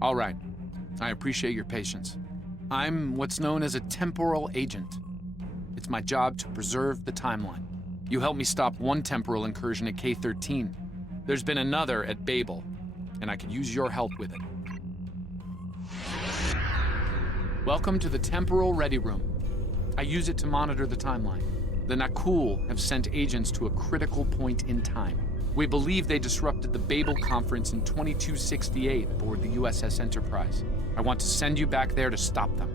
All right. I appreciate your patience. I'm what's known as a temporal agent. It's my job to preserve the timeline. You helped me stop one temporal incursion at K-13. There's been another at Babel, and I could use your help with it. Welcome to the Temporal Ready Room. I use it to monitor the timeline. The Nakul have sent agents to a critical point in time. We believe they disrupted the Babel conference in 2268 aboard the USS Enterprise. I want to send you back there to stop them.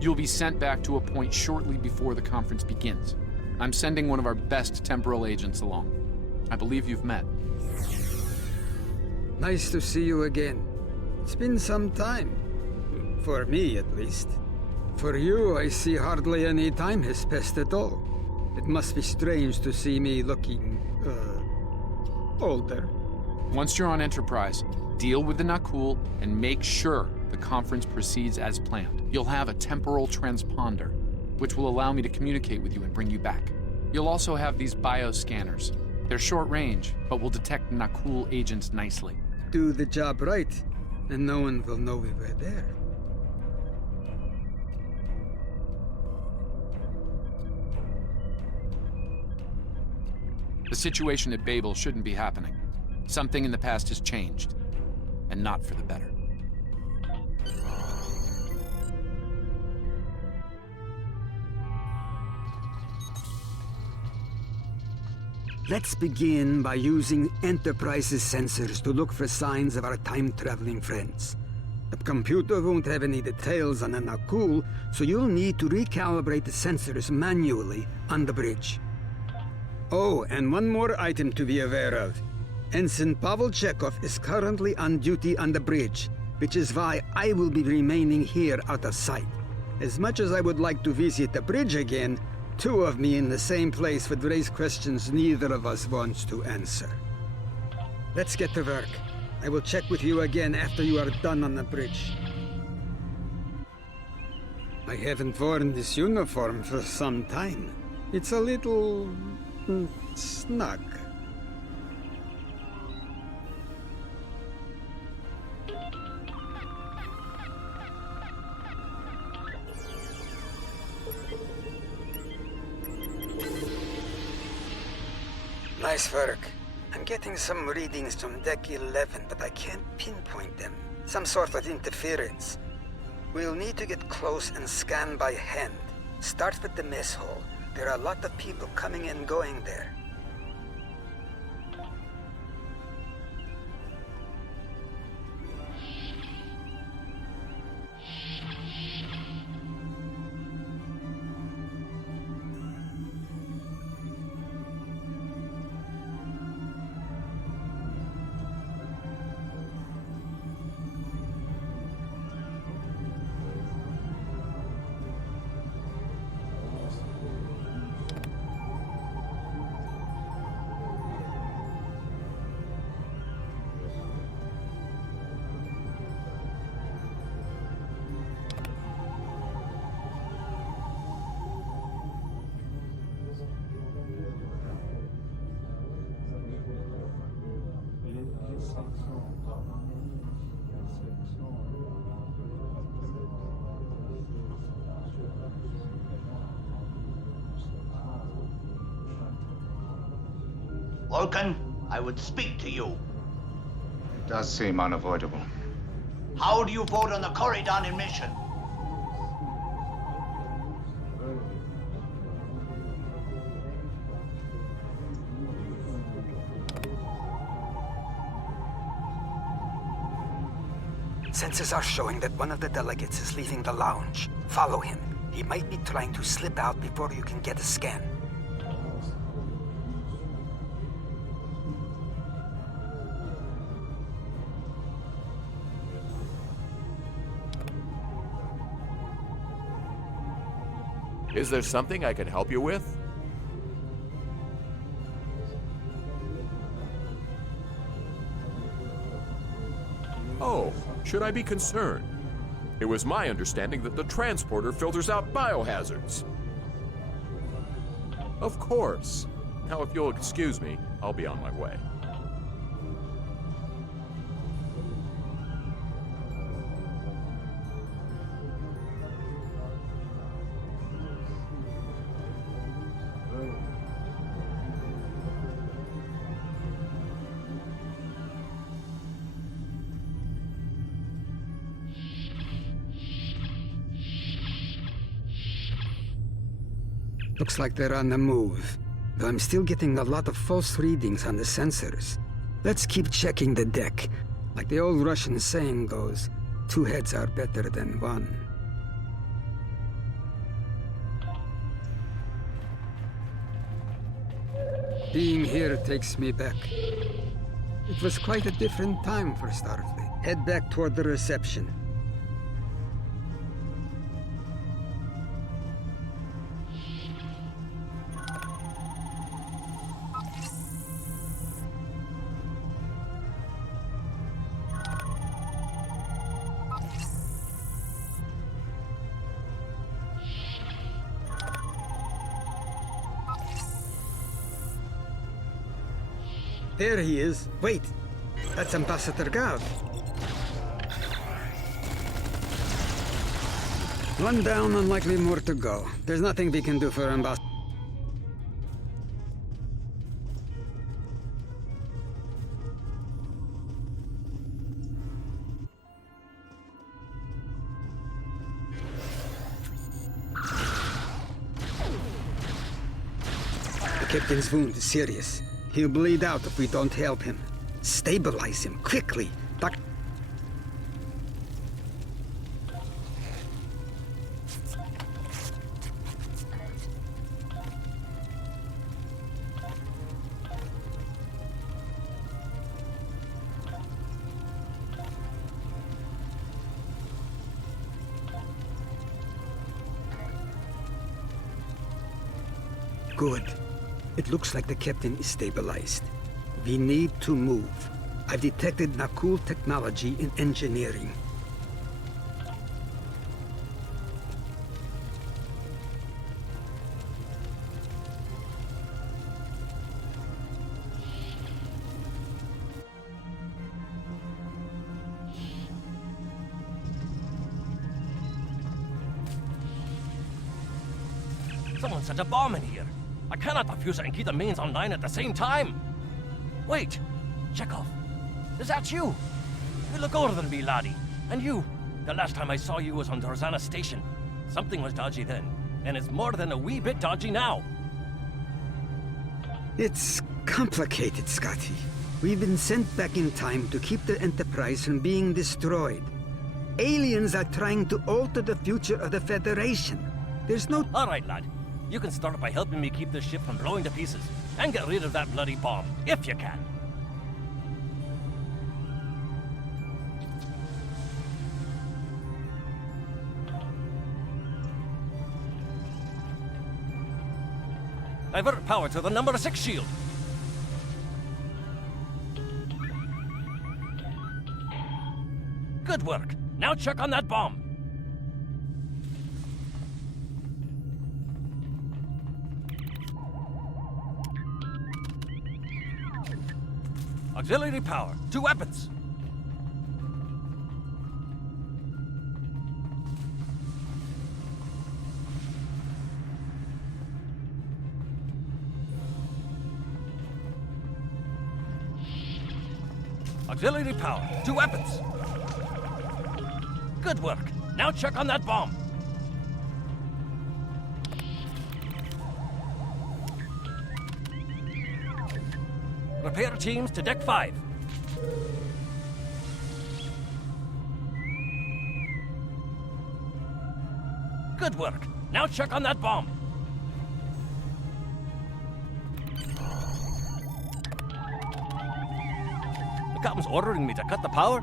You'll be sent back to a point shortly before the conference begins. I'm sending one of our best temporal agents along. I believe you've met. Nice to see you again. It's been some time. For me, at least. For you, I see hardly any time has passed at all. It must be strange to see me looking, older. Once you're on Enterprise, deal with the Nakul and make sure the conference proceeds as planned. You'll have a temporal transponder, which will allow me to communicate with you and bring you back. You'll also have these bioscanners. They're short range, but will detect Nakul agents nicely. Do the job right, and no one will know we were there. The situation at Babel shouldn't be happening. Something in the past has changed, and not for the better. Let's begin by using Enterprise's sensors to look for signs of our time-traveling friends. The computer won't have any details on the Nakul, so you'll need to recalibrate the sensors manually on the bridge. Oh, and one more item to be aware of. Ensign Pavel Chekhov is currently on duty on the bridge, which is why I will be remaining here out of sight. As much as I would like to visit the bridge again, two of me in the same place would raise questions neither of us wants to answer. Let's get to work. I will check with you again after you are done on the bridge. I haven't worn this uniform for some time. It's a little snug. Nice work. I'm getting some readings from Deck 11, but I can't pinpoint them. Some sort of interference. We'll need to get close and scan by hand. Start with the mess hall. There are a lot of people coming and going there. Vulcan, I would speak to you. It does seem unavoidable. How do you vote on the Corridon emission? Sensors are showing that one of the delegates is leaving the lounge. Follow him. He might be trying to slip out before you can get a scan. Is there something I can help you with? Oh, should I be concerned? It was my understanding that the transporter filters out biohazards. Of course. Now, if you'll excuse me, I'll be on my way. Looks like they're on the move. Though I'm still getting a lot of false readings on the sensors. Let's keep checking the deck. Like the old Russian saying goes, 2 heads are better than 1. Being here takes me back. It was quite a different time for Starfleet. Head back toward the reception. There he is. Wait, that's Ambassador Gav. One down and likely more to go. There's nothing we can do for Ambassador. The captain's wound is serious. He'll bleed out if we don't help him. Stabilize him, quickly. Good. It looks like the captain is stabilized. We need to move. I've detected Nakul technology in engineering. Someone set a bomb in here. I cannot defuse it and keep the mains online at the same time. Wait, Chekhov, is that you? You look older than me, laddie. And you, the last time I saw you was on Dorzana Station. Something was dodgy then, and it's more than a wee bit dodgy now. It's complicated, Scotty. We've been sent back in time to keep the Enterprise from being destroyed. Aliens are trying to alter the future of the Federation. There's no... All right, lad. You can start by helping me keep this ship from blowing to pieces, and get rid of that bloody bomb, if you can. Divert power to the number 6 shield. Good work. Now check on that bomb. Auxiliary power to weapons. Auxiliary power to weapons. Good work. Now check on that bomb. Repair teams to Deck 5. Good work. Now check on that bomb. The captain's ordering me to cut the power?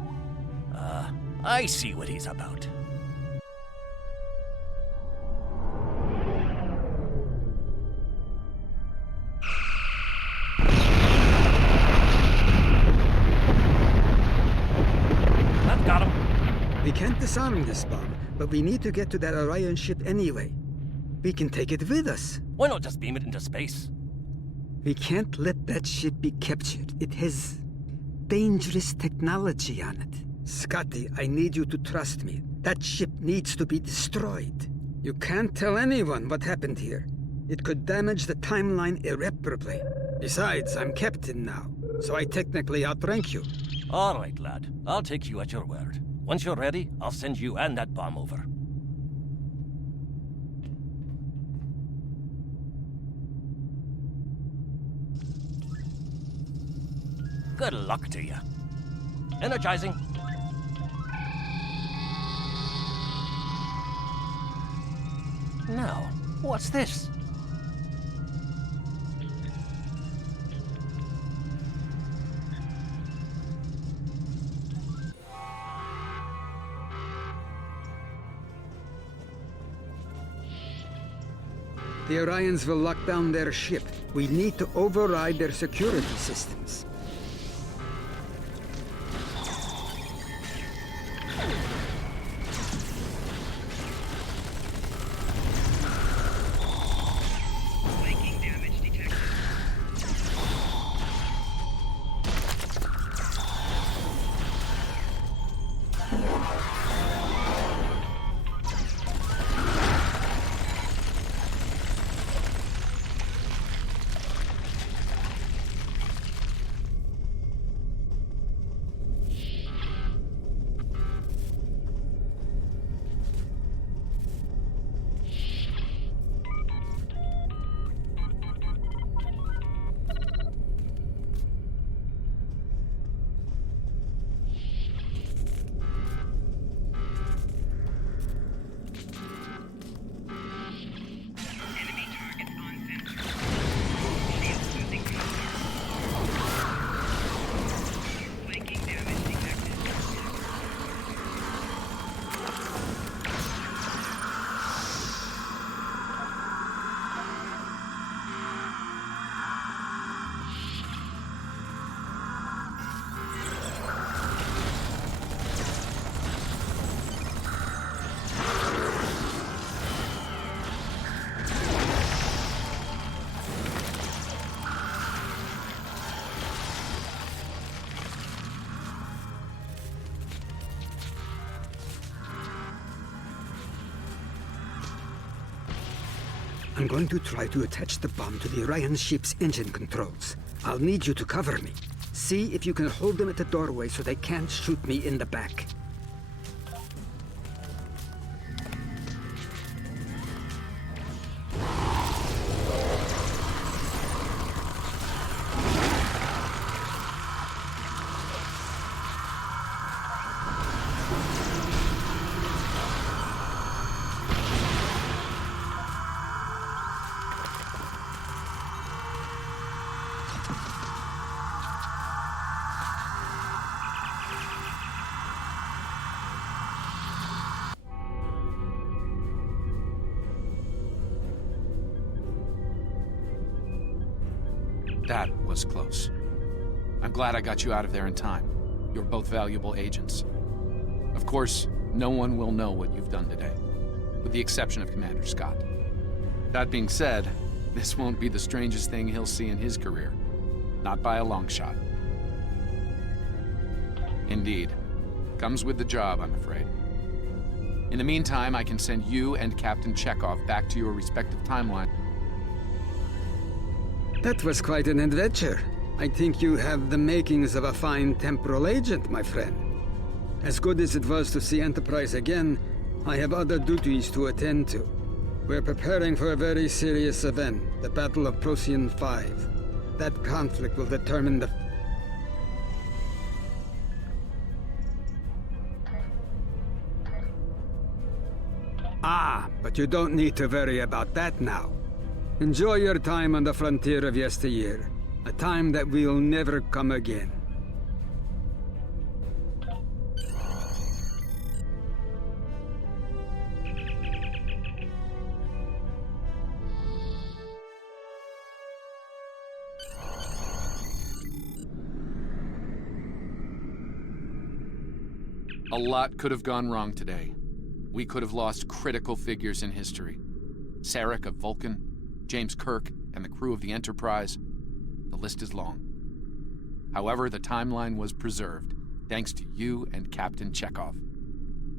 I see what he's about. We can't disarm this bomb, but we need to get to that Orion ship anyway. We can take it with us. Why not just beam it into space? We can't let that ship be captured. It has dangerous technology on it. Scotty, I need you to trust me. That ship needs to be destroyed. You can't tell anyone what happened here. It could damage the timeline irreparably. Besides, I'm captain now, so I technically outrank you. All right, lad. I'll take you at your word. Once you're ready, I'll send you and that bomb over. Good luck to you. Energizing. Now, what's this? The Orions will lock down their ship. We need to override their security systems. I'm going to try to attach the bomb to the Orion ship's engine controls. I'll need you to cover me. See if you can hold them at the doorway so they can't shoot me in the back. That was close. I'm glad I got you out of there in time. You're both valuable agents. Of course, no one will know what you've done today, with the exception of Commander Scott. That being said, this won't be the strangest thing he'll see in his career. Not by a long shot. Indeed. Comes with the job, I'm afraid. In the meantime, I can send you and Captain Chekhov back to your respective timeline. That was quite an adventure. I think you have the makings of a fine temporal agent, my friend. As good as it was to see Enterprise again, I have other duties to attend to. We're preparing for a very serious event, the Battle of Procyon 5. That conflict will determine the... Ah, but you don't need to worry about that now. Enjoy your time on the frontier of yesteryear, a time that will never come again. A lot could have gone wrong today. We could have lost critical figures in history. Sarek of Vulcan, James Kirk, and the crew of the Enterprise. The list is long. However, the timeline was preserved, thanks to you and Captain Chekhov.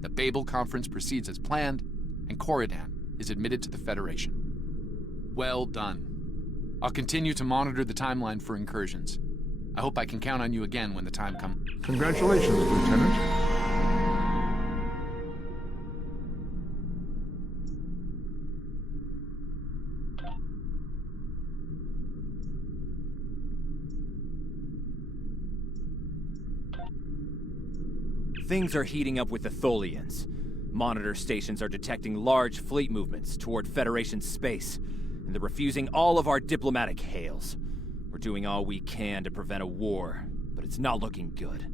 The Babel Conference proceeds as planned, and Corridan is admitted to the Federation. Well done. I'll continue to monitor the timeline for incursions. I hope I can count on you again when the time comes. Congratulations, Lieutenant. Things are heating up with the Tholians. Monitor stations are detecting large fleet movements toward Federation space, and they're refusing all of our diplomatic hails. We're doing all we can to prevent a war, but it's not looking good.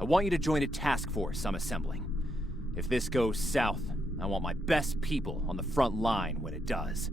I want you to join a task force I'm assembling. If this goes south, I want my best people on the front line when it does.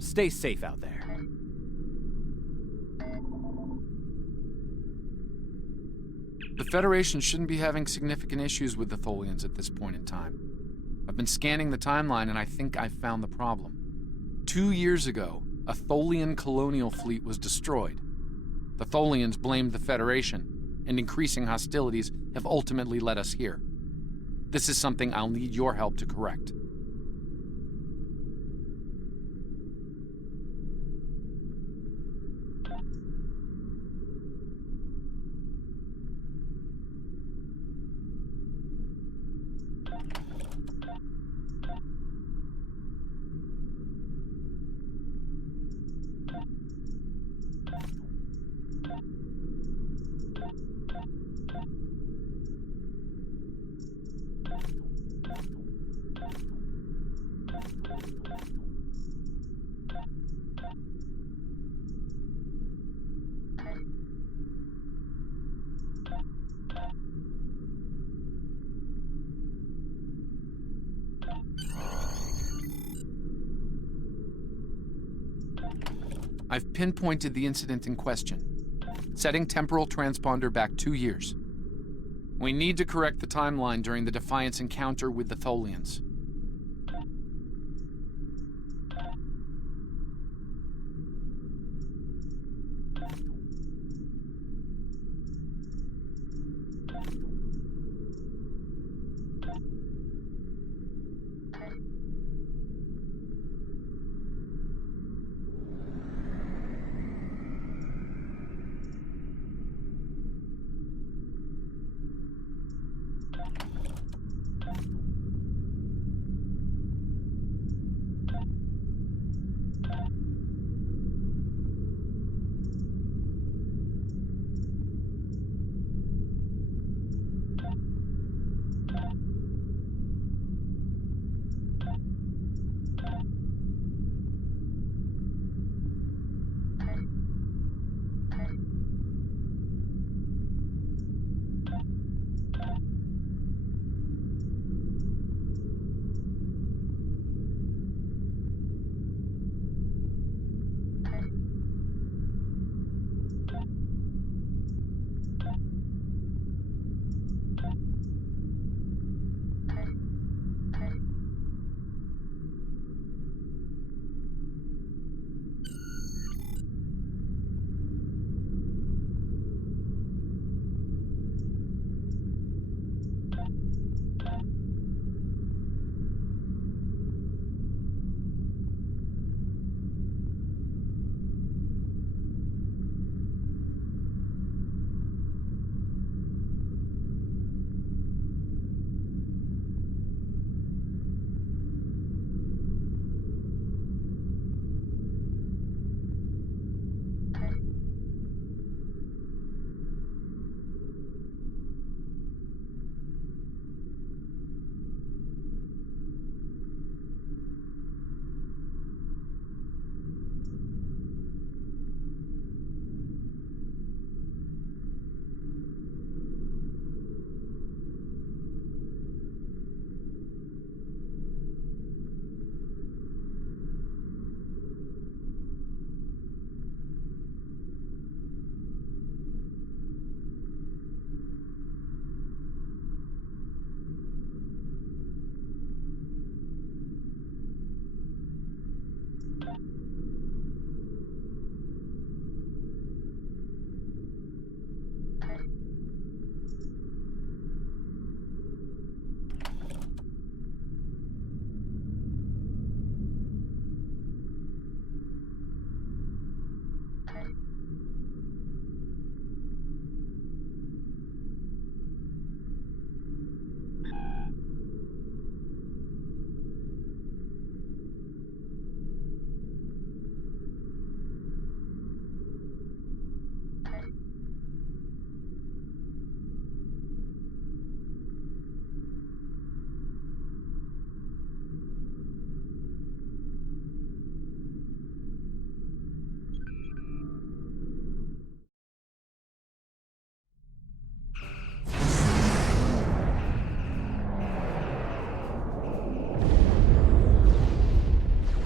Stay safe out there. The Federation shouldn't be having significant issues with the Tholians at this point in time. I've been scanning the timeline and I think I've found the problem. 2 years ago, a Tholian colonial fleet was destroyed. The Tholians blamed the Federation, and increasing hostilities have ultimately led us here. This is something I'll need your help to correct. I've pinpointed the incident in question, setting temporal transponder back 2 years. We need to correct the timeline during the Defiance encounter with the Tholians.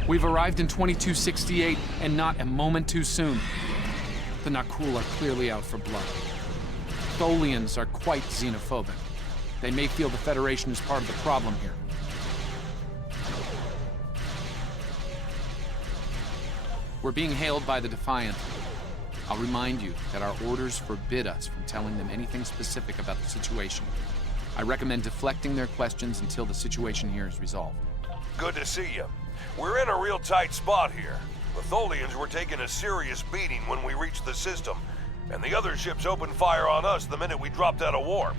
We've arrived in 2268, and not a moment too soon. The Nakul are clearly out for blood. Tholians are quite xenophobic. They may feel the Federation is part of the problem here. We're being hailed by the Defiant. I'll remind you that our orders forbid us from telling them anything specific about the situation. I recommend deflecting their questions until the situation here is resolved. Good to see you. We're in a real tight spot here. The Tholians were taking a serious beating when we reached the system, and the other ships opened fire on us the minute we dropped out of warp.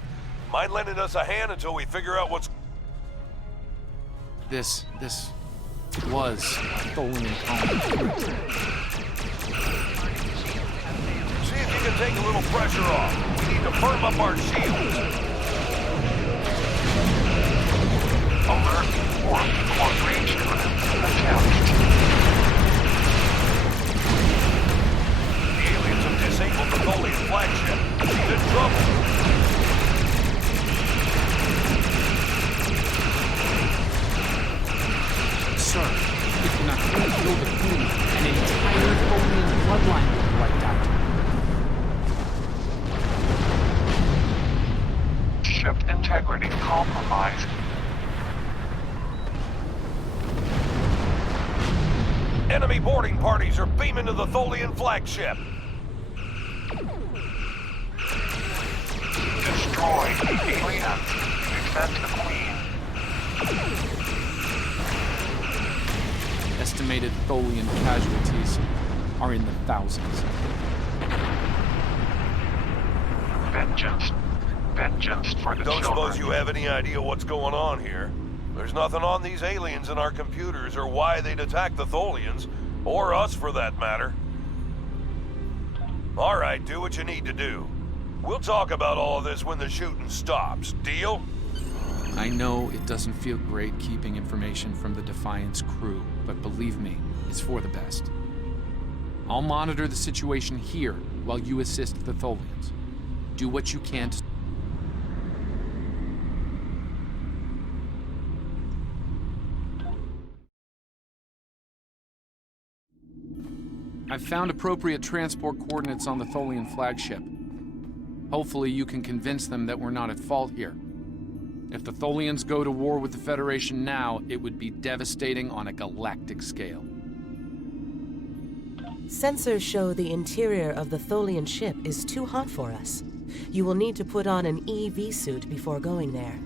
Mind lending us a hand until we figure out what's... This was Tholian colony. See if you can take a little pressure off. We need to firm up our shields. Alert, warp, close range threat. Announced. The aliens have disabled the Tholian flagship. She's in trouble. Sir, if the Nakul kill the Queen, an entire Tholian bloodline will be wiped out. Ship integrity compromised. Enemy boarding parties are beaming to the Tholian flagship. Destroy aliens. Defend the Queen. Estimated Tholian casualties are in the thousands. Vengeance. Vengeance for the Don't children. suppose you have any idea what's going on here? There's nothing on these aliens in our computers or why they'd attack the Tholians, or us for that matter. All right, do what you need to do. We'll talk about all of this when the shooting stops. Deal? I know it doesn't feel great keeping information from the Defiant's crew, but believe me, it's for the best. I'll monitor the situation here while you assist the Tholians. Do what you can to... I've found appropriate transport coordinates on the Tholian flagship. Hopefully you can convince them that we're not at fault here. If the Tholians go to war with the Federation now, it would be devastating on a galactic scale. Sensors show the interior of the Tholian ship is too hot for us. You will need to put on an EV suit before going there.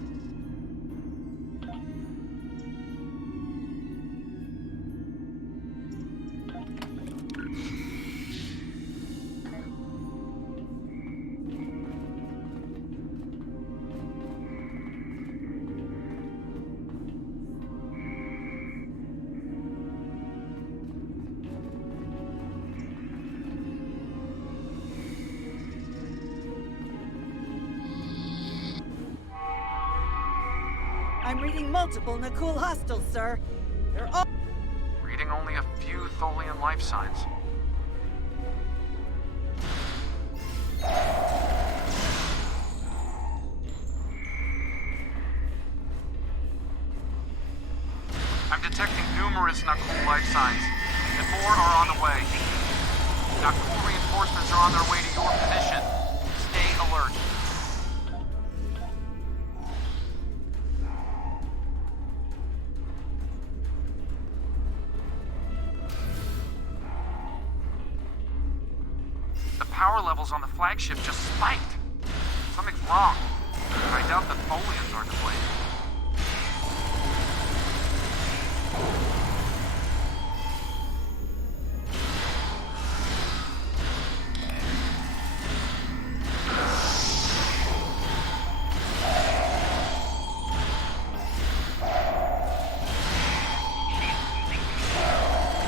I'm reading multiple Nakul hostiles, sir. They're all... Reading only a few Tholian life signs. I'm detecting numerous Nakul life signs, and more are on the way. Nakul reinforcements are on their way to your position. Stay alert. The power levels on the flagship just spiked. Something's wrong. I doubt the Tholians are to blame.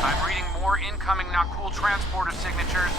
I'm reading more incoming Nakul transporter signatures.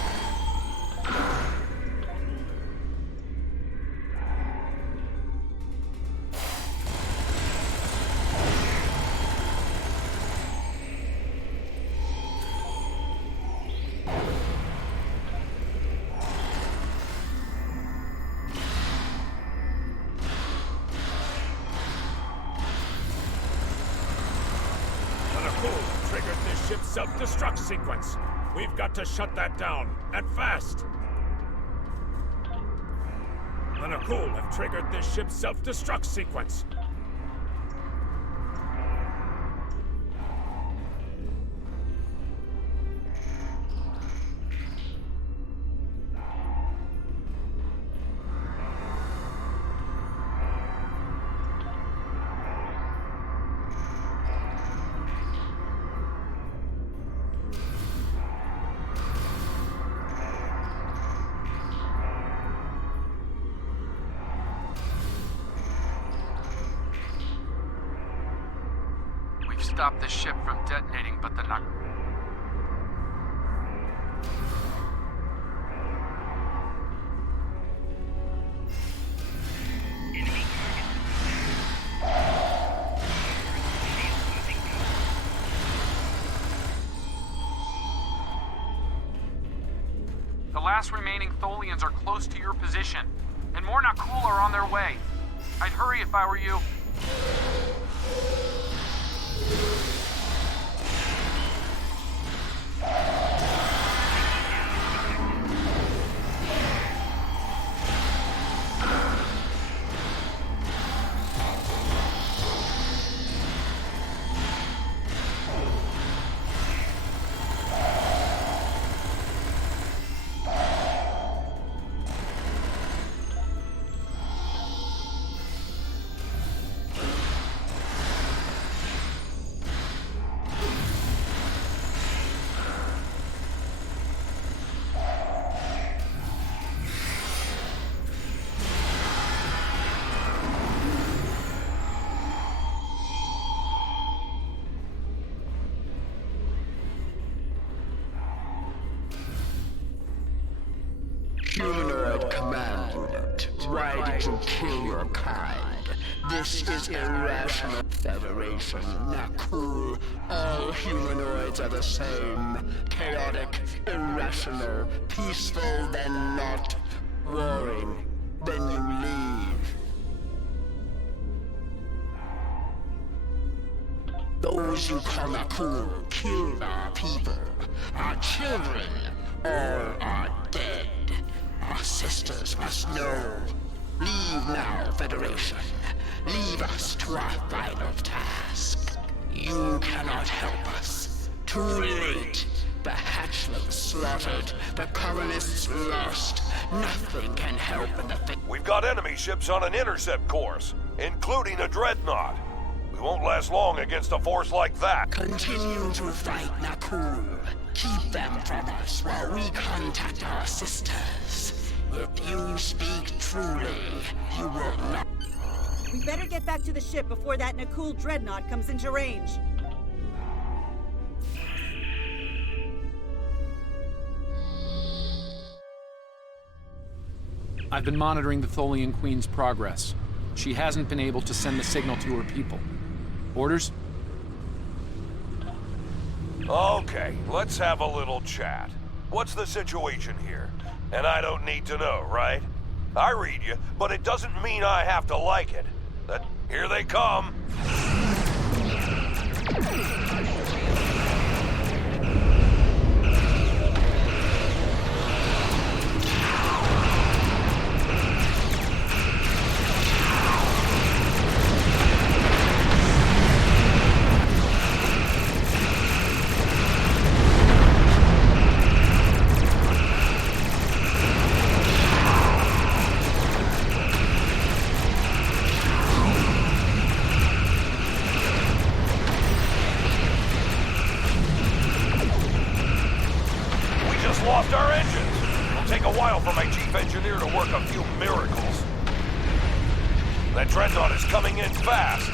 The Nakul triggered this ship's self-destruct sequence. We've got to shut that down, and fast. The Nakul have triggered this ship's self-destruct sequence. Stop the ship from detonating, but the The last remaining Tholians are close to your position, and more Nakul are on their way. I'd hurry if I were you. Humanoid command unit, why did you kill your kind? This is irrational. Federation, Nakul. All humanoids are the same. Chaotic, irrational, peaceful, then not. Warring, then you leave. Those you call Nakul killed our people. Our children, all are dead. Our sisters must know. Leave now, Federation. Leave us to our final task. You cannot help us. Too late. The hatchlings slaughtered. The colonists lost. Nothing can help in the We've got enemy ships on an intercept course, including a dreadnought. We won't last long against a force like that. Continue to fight, Nakul. Keep them from us while we contact our sisters. If you speak truly, you will not. We better get back to the ship before that Nakul dreadnought comes into range. I've been monitoring the Tholian Queen's progress. She hasn't been able to send the signal to her people. Orders? Okay, let's have a little chat. What's the situation here? And I don't need to know, right? I read you, but it doesn't mean I have to like it. Here they come. Lost our engines. It'll take a while for my chief engineer to work a few miracles. That dreadnought is coming in fast.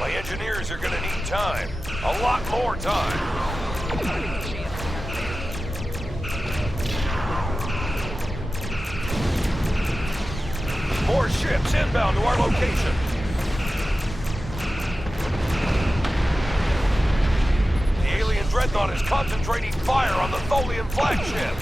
My engineers are gonna need time. A lot more time. More ships inbound to our location. Dreadnought is concentrating fire on the Tholian flagship.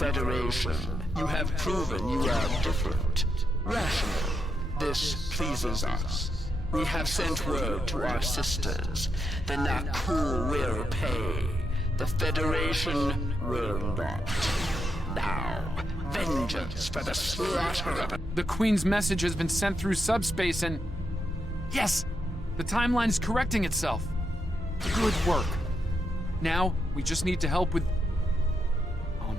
Federation, you have proven you are different. Rational. This pleases us. We have sent word to our sisters. The Nakul will pay. The Federation will not. Now, vengeance for the slaughter of... The Queen's message has been sent through subspace and... Yes! The timeline is correcting itself. Good work. Now, we just need to help with... Oh no.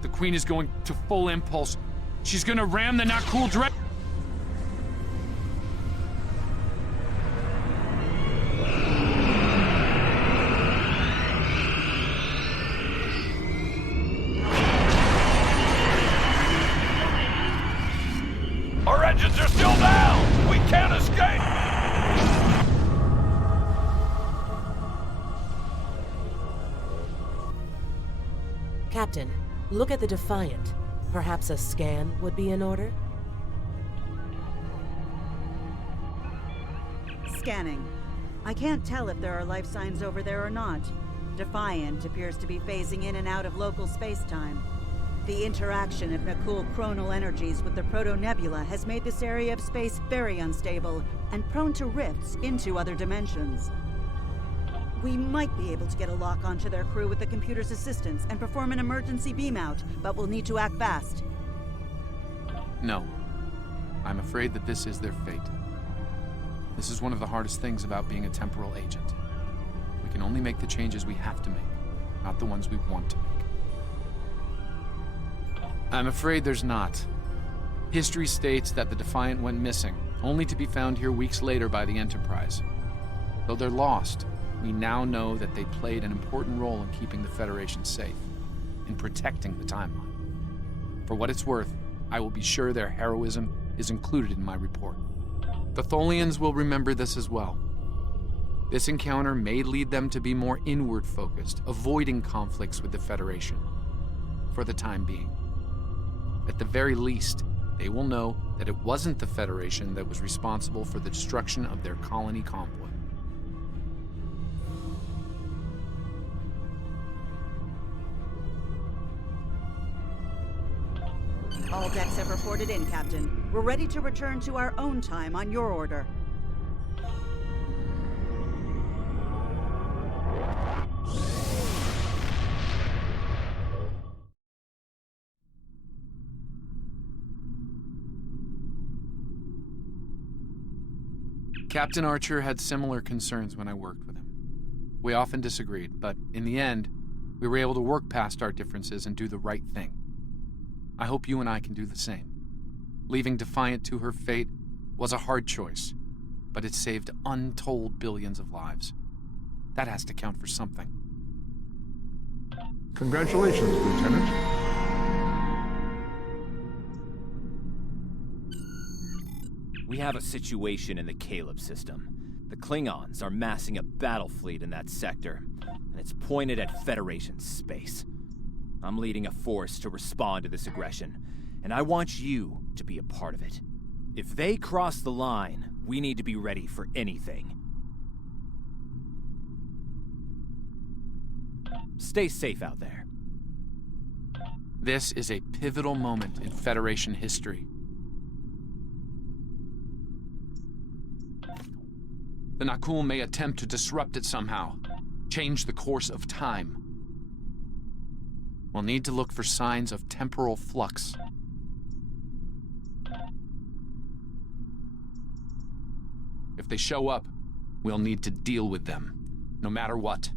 The Queen is going to full impulse. She's gonna ram the Nakul direct... Our engines are still down! We can't escape! Captain, look at the Defiant. Perhaps a scan would be in order? Scanning. I can't tell if there are life signs over there or not. Defiant appears to be phasing in and out of local space-time. The interaction of Nakul chronal energies with the proto-nebula has made this area of space very unstable and prone to rifts into other dimensions. We might be able to get a lock onto their crew with the computer's assistance and perform an emergency beam-out, but we'll need to act fast. No. I'm afraid that this is their fate. This is one of the hardest things about being a temporal agent. We can only make the changes we have to make, not the ones we want to make. I'm afraid there's not. History states that the Defiant went missing, only to be found here weeks later by the Enterprise. Though they're lost, we now know that they played an important role in keeping the Federation safe, in protecting the timeline. For what it's worth, I will be sure their heroism is included in my report. The Tholians will remember this as well. This encounter may lead them to be more inward-focused, avoiding conflicts with the Federation, for the time being. At the very least, they will know that it wasn't the Federation that was responsible for the destruction of their colony convoy. All decks have reported in, Captain. We're ready to return to our own time on your order. Captain Archer had similar concerns when I worked with him. We often disagreed, but in the end, we were able to work past our differences and do the right thing. I hope you and I can do the same. Leaving Defiant to her fate was a hard choice, but it saved untold billions of lives. That has to count for something. Congratulations, Lieutenant. We have a situation in the Caleb system. The Klingons are massing a battle fleet in that sector, and it's pointed at Federation space. I'm leading a force to respond to this aggression, and I want you to be a part of it. If they cross the line, we need to be ready for anything. Stay safe out there. This is a pivotal moment in Federation history. The Nakul may attempt to disrupt it somehow, change the course of time. We'll need to look for signs of temporal flux. If they show up, we'll need to deal with them, no matter what.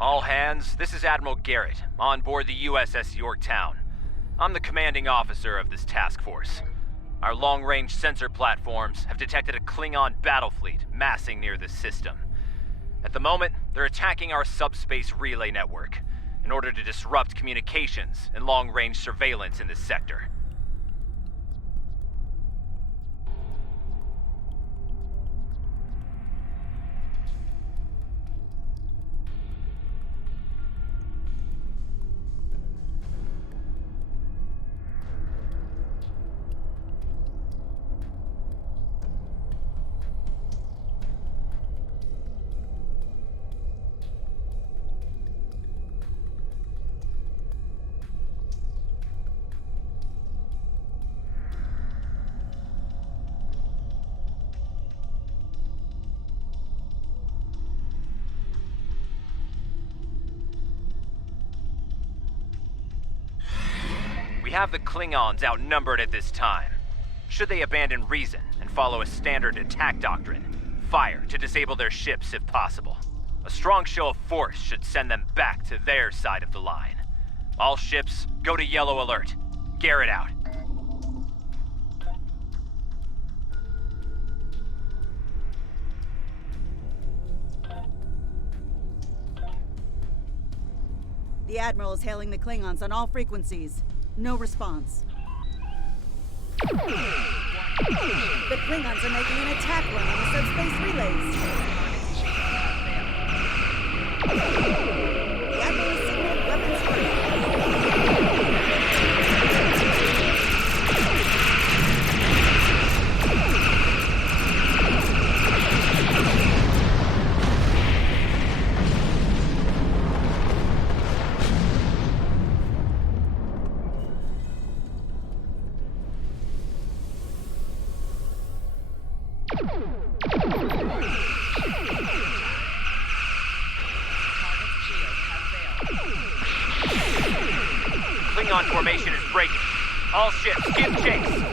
All hands, this is Admiral Garrett, on board the USS Yorktown. I'm the commanding officer of this task force. Our long-range sensor platforms have detected a Klingon battle fleet massing near this system. At the moment, they're attacking our subspace relay network in order to disrupt communications and long-range surveillance in this sector. We have the Klingons outnumbered at this time. Should they abandon reason and follow a standard attack doctrine, fire to disable their ships if possible. A strong show of force should send them back to their side of the line. All ships, go to yellow alert. Garrett out. The Admiral is hailing the Klingons on all frequencies. No response. The Klingons are making an attack run on the subspace relays. The Admiral is signaling weapons free. Klingon formation is breaking. All ships, give chase.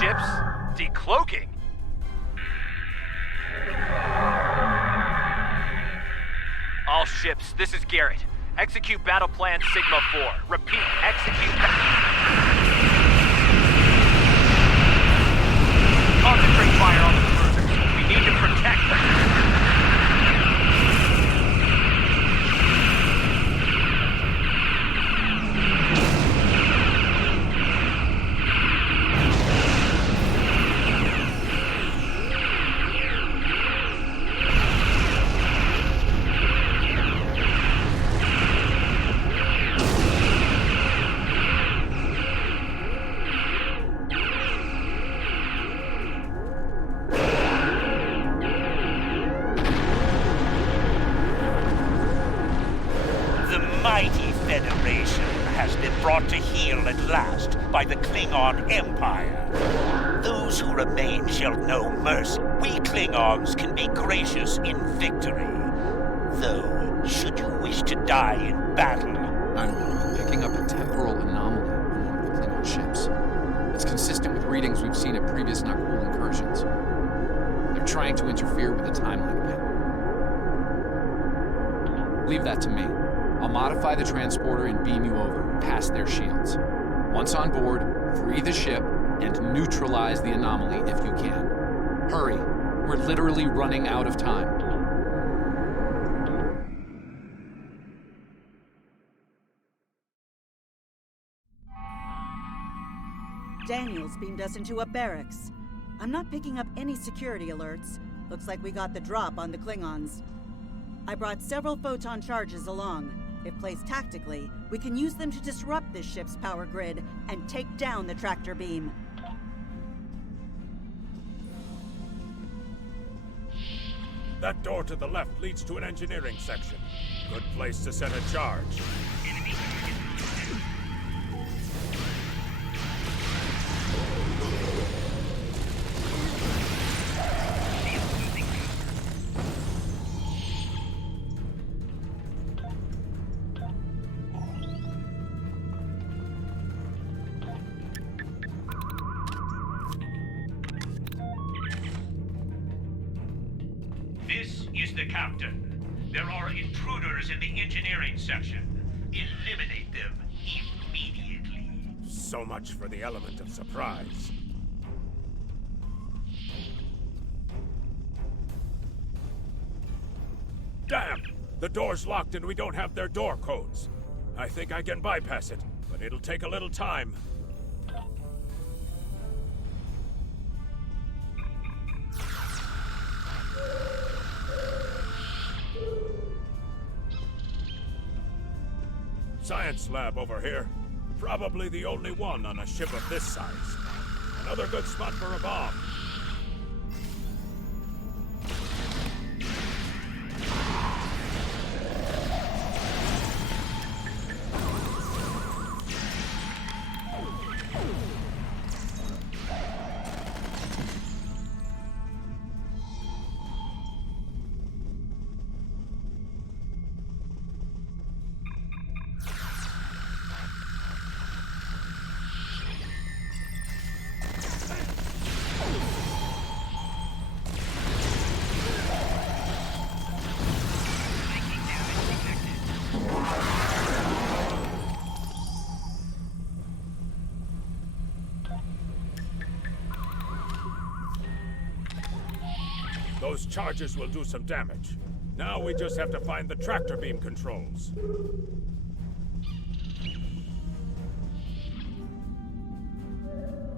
Ships decloaking. All ships, this is Garrett. Execute battle plan Sigma 4. Repeat, execute concentrate fire on the cruisers. We need to protect them. control at last by the Klingon Empire. Those who remain shall know mercy. We Klingons can be gracious in victory. Though, should you wish to die in battle... I'm picking up a temporal anomaly on one of the Klingon ships. It's consistent with readings we've seen at previous Nakul incursions. They're trying to interfere with the timeline again. Leave that to me. I'll modify the transporter and beam you over, past their shields. Once on board, free the ship and neutralize the anomaly if you can. Hurry. We're literally running out of time. Daniels beamed us into a barracks. I'm not picking up any security alerts. Looks like we got the drop on the Klingons. I brought several photon charges along. If placed tactically, we can use them to disrupt this ship's power grid and take down the tractor beam. That door to the left leads to an engineering section. Good place to set a charge. This is the captain. There are intruders in the engineering section. Eliminate them immediately. So much for the element of surprise. Damn! The door's locked and we don't have their door codes. I think I can bypass it, but it'll take a little time. Science lab over here. Probably the only one on a ship of this size. Another good spot for a bomb. Those charges will do some damage. Now we just have to find the tractor beam controls.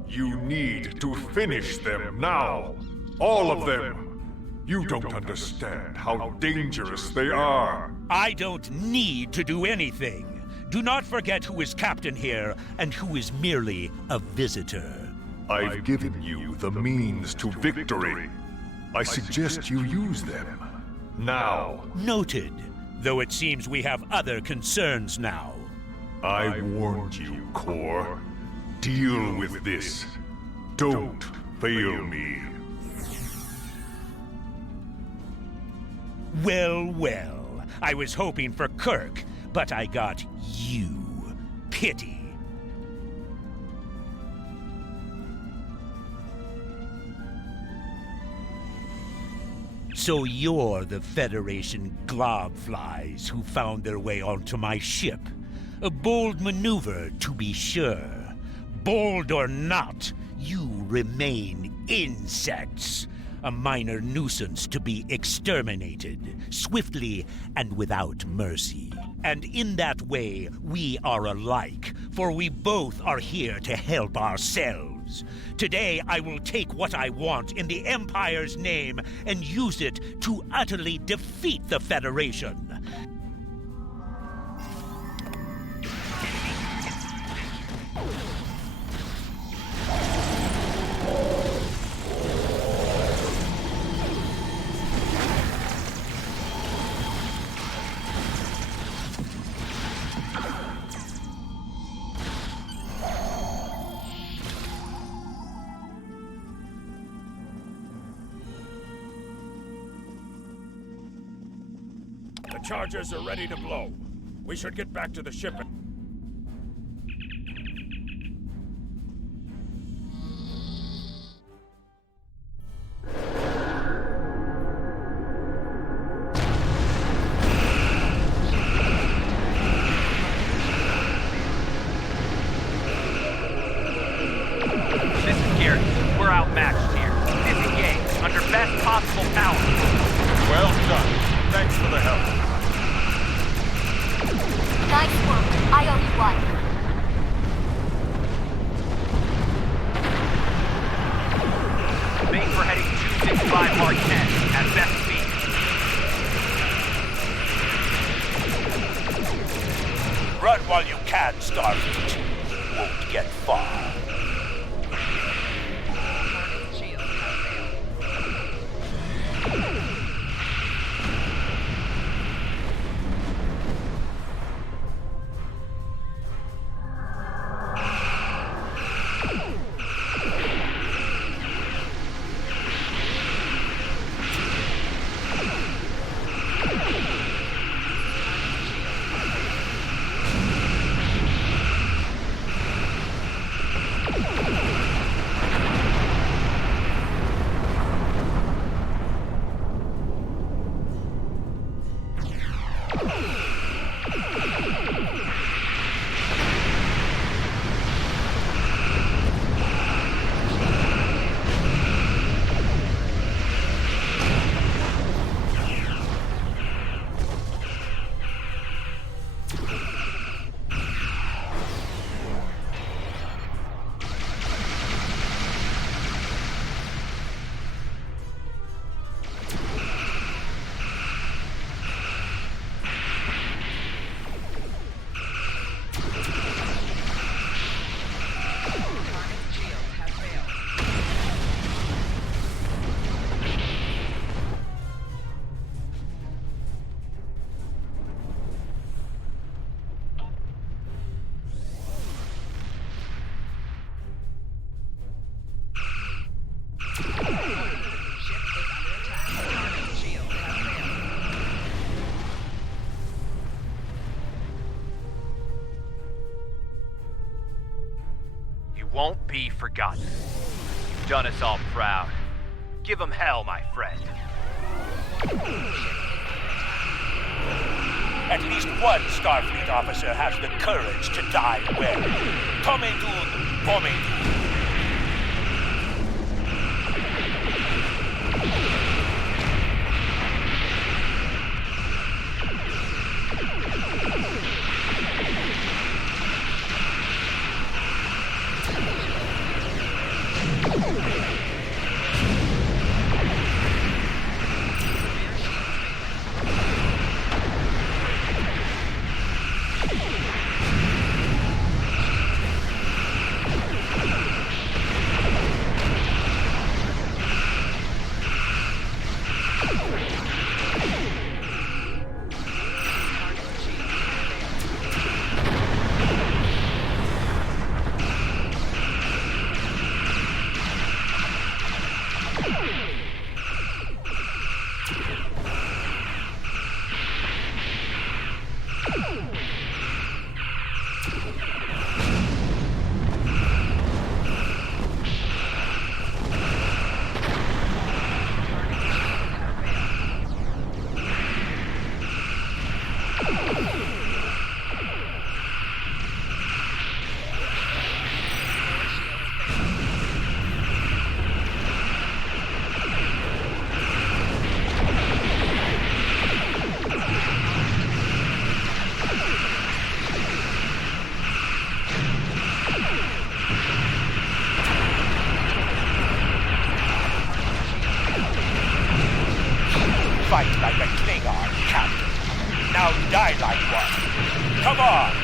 You need to finish them now. All of them. You don't understand how dangerous they are. I don't need to do anything. Do not forget who is captain here and who is merely a visitor. I've given you the means to victory. I suggest you use them. Now. Noted. Though it seems we have other concerns now. I warned you, Core. Deal with this. Don't fail me. Well, well. I was hoping for Kirk, but I got you. Pity. So you're the Federation globflies who found their way onto my ship. A bold maneuver, to be sure. Bold or not, you remain insects. A minor nuisance to be exterminated, swiftly and without mercy. And in that way, we are alike, for we both are here to help ourselves. Today, I will take what I want in the Empire's name and use it to utterly defeat the Federation. The charges are ready to blow. We should get back to the ship and... This is Garrett. We're outmatched here. Disengage under best possible power. Well done. Thanks for the help. Nice work. I owe you one. Make for heading 265 Mark 10 at best speed. Run while you can, Starfleet. You won't get far. Won't be forgotten. You've done us all proud. Give them hell, my friend. At least one Starfleet officer has the courage to die well. Tomedun, Pomedun. Fight like a Klingon, Captain. Now die like one. Come on!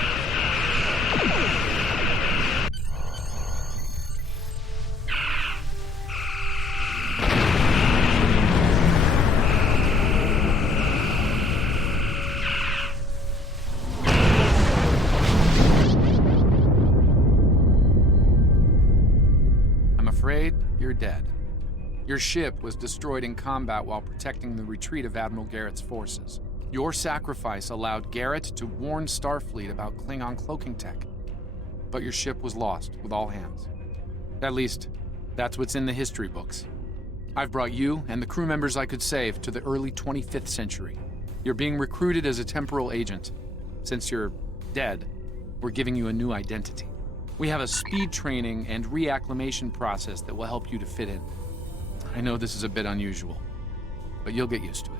I'm afraid you're dead. Your ship was destroyed in combat while protecting the retreat of Admiral Garrett's forces. Your sacrifice allowed Garrett to warn Starfleet about Klingon cloaking tech. But your ship was lost with all hands. At least, that's what's in the history books. I've brought you and the crew members I could save to the early 25th century. You're being recruited as a temporal agent. Since you're dead, we're giving you a new identity. We have a speed training and reacclimation process that will help you to fit in. I know this is a bit unusual, but you'll get used to it.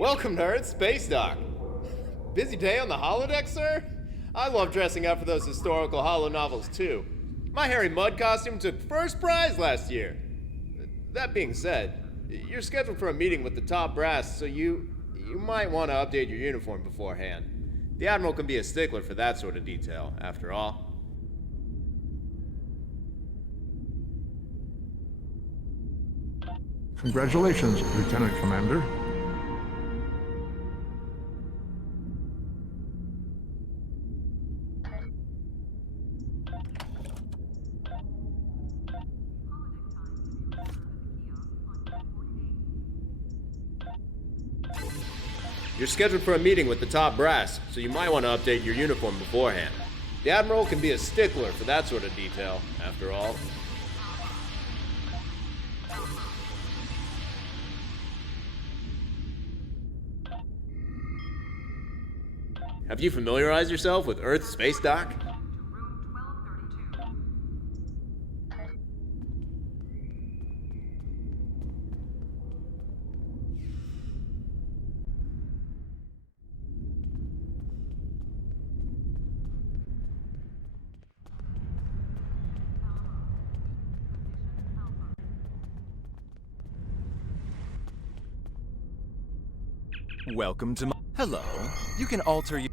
Welcome to Earth Space Dock. Busy day on the holodeck, sir? I love dressing up for those historical holo novels, too. My Harry Mudd costume took first prize last year. That being said, you're scheduled for a meeting with the top brass, so you might want to update your uniform beforehand. The Admiral can be a stickler for that sort of detail, after all. Congratulations, Lieutenant Commander. You're scheduled for a meeting with the top brass, so you might want to update your uniform beforehand. The Admiral can be a stickler for that sort of detail, after all. Have you familiarized yourself with Earth Space Dock? Welcome to my... Hello. You can alter your...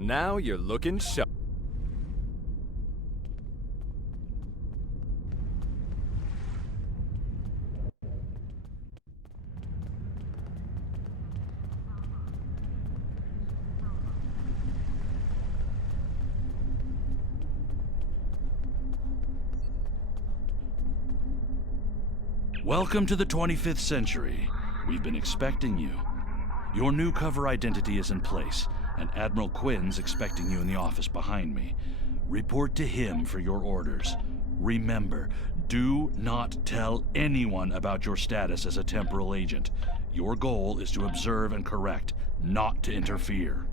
Now you're looking sharp. Welcome to the 25th century. We've been expecting you. Your new cover identity is in place, and Admiral Quinn's expecting you in the office behind me. Report to him for your orders. Remember, do not tell anyone about your status as a temporal agent. Your goal is to observe and correct, not to interfere.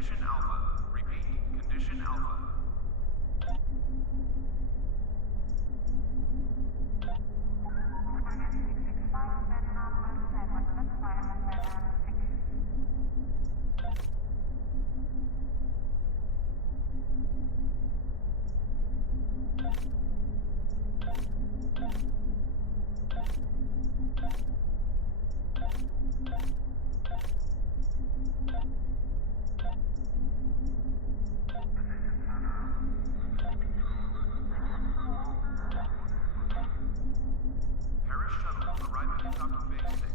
Condition Alpha. Repeat, Condition Alpha. Paris shuttle arriving at docking bay 6.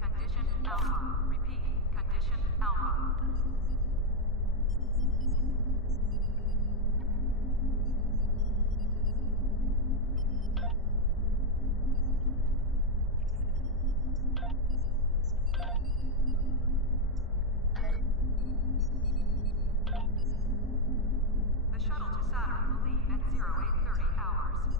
Condition Alpha. Repeat, Condition Alpha. The shuttle to Saturn will leave at 0830 hours.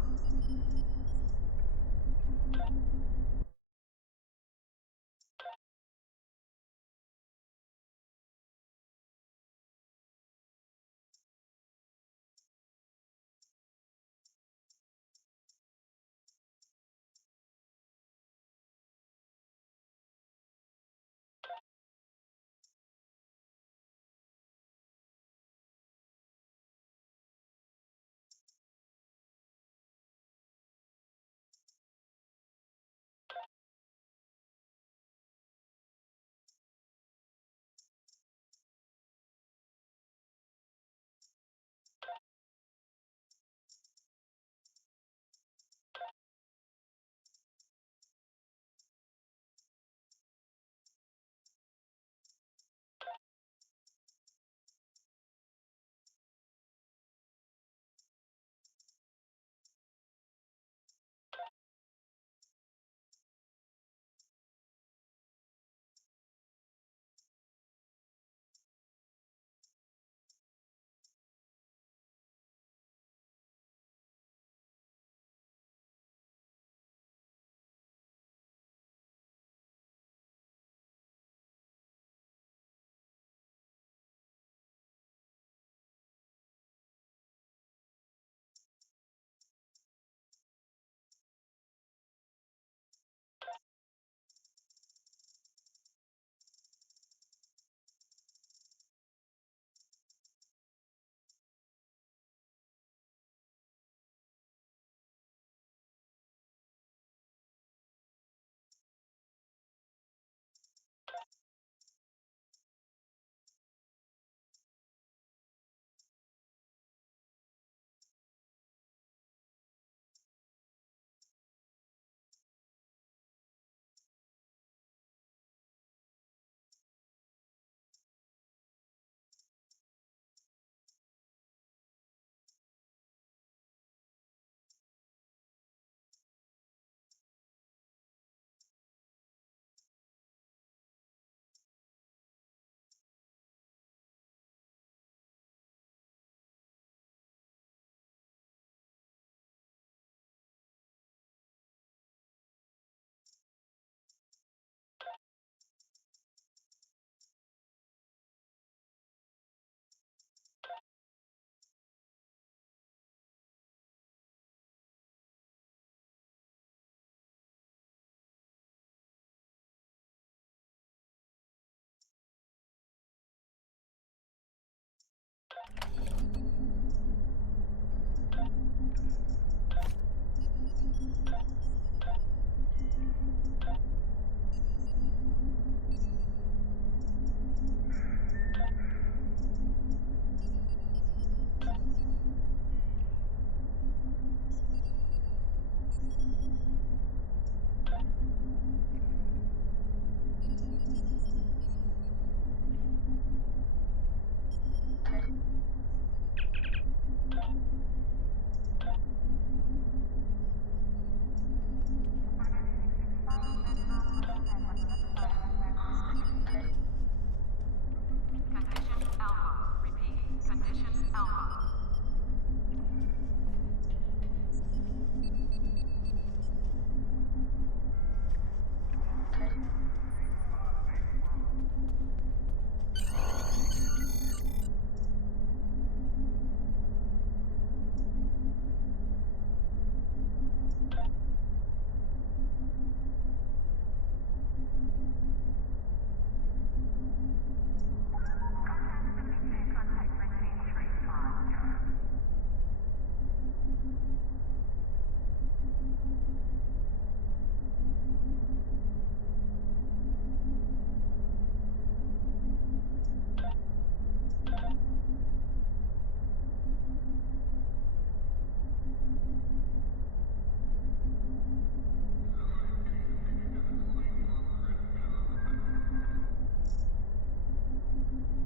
Condition Alpha. Repeat. Condition Alpha.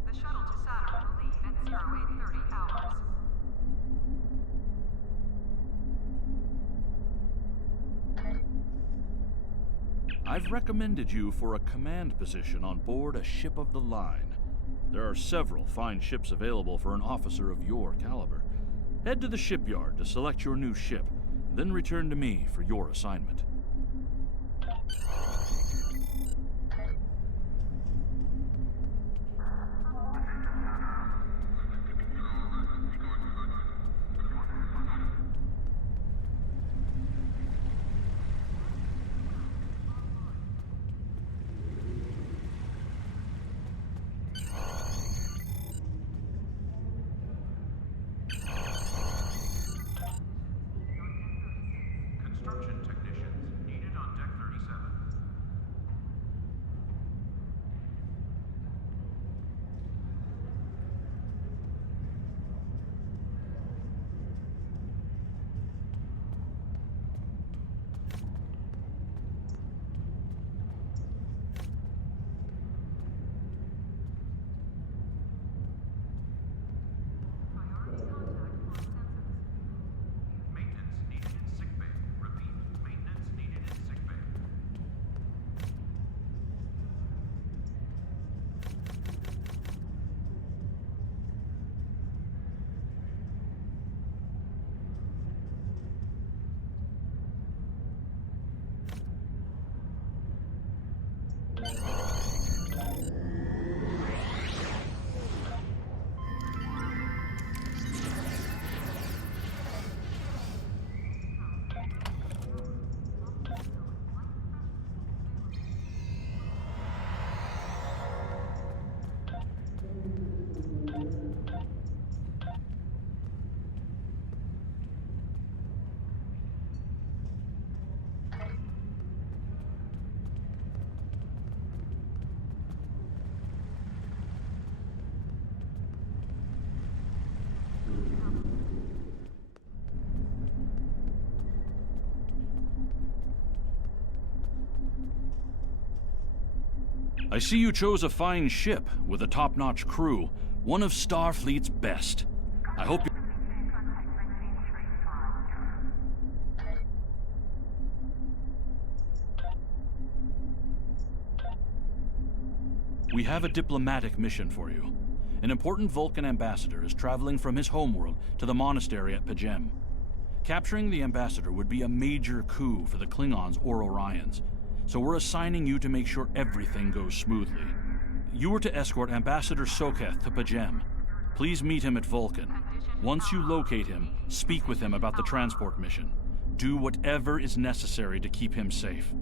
The shuttle to Saturn will leave at 0830 hours. I've recommended you for a command position on board a ship of the line. There are several fine ships available for an officer of your caliber. Head to the shipyard to select your new ship, then return to me for your assignment. Construction technicians needed on deck 37. Maintenance needed in sickbay. Repeat, maintenance needed in sickbay. I see you chose a fine ship with a top-notch crew, one of Starfleet's best. I hope you... We have a diplomatic mission for you. An important Vulcan ambassador is traveling from his homeworld to the monastery at Pajem. Capturing the ambassador would be a major coup for the Klingons or Orions, so we're assigning you to make sure everything goes smoothly. You are to escort Ambassador Soketh to Pajem. Please meet him at Vulcan. Once you locate him, speak with him about the transport mission. Do whatever is necessary to keep him safe.